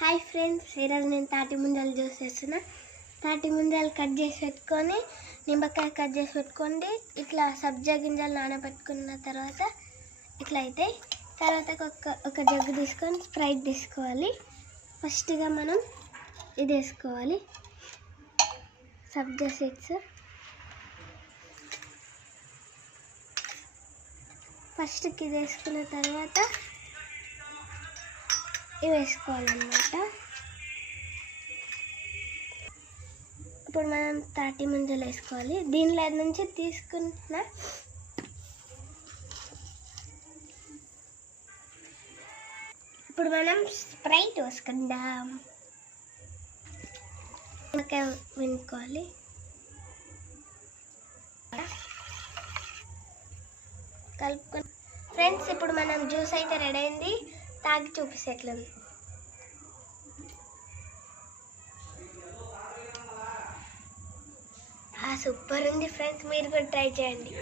Hi friends, ఈరోజు నేను తాటి ముంజలు జ్యూస్ చేస్తున్నా. తాటి ముంజలు కట్ చేసి పెట్టుకొని, నిమ్మకాయ కట్ చేసి పెట్టుకోండి. ఇట్లా సబ్జా గింజలు నానబెట్టుకున్న తర్వాత ఇట్లా అవుతాయి. తర్వాత ఒక జగ్గు తీసుకొని స్ప్రైట్ తీసుకోవాలి. ఫస్ట్గా మనం ఇది వేసుకోవాలి, సబ్జా సీడ్స్. ఫస్ట్కి ఇది వేసుకున్న తర్వాత ఇవి వేసుకోవాలన్నమాట. ఇప్పుడు మనం తాటి ముంజలు వేసుకోవాలి. దీనిలో నుంచి తీసుకున్న ఇప్పుడు మనం స్ప్రైట్ వేసుకుందాం. వినుకోవాలి. కలుపుకొని ఫ్రెండ్స్, ఇప్పుడు మనం జ్యూస్ అయితే రెడీ అయింది. తాగి చూపిస్తే ఎట్లుంది. సూపర్ ఉంది ఫ్రెండ్స్, మీరు కూడా ట్రై చేయండి.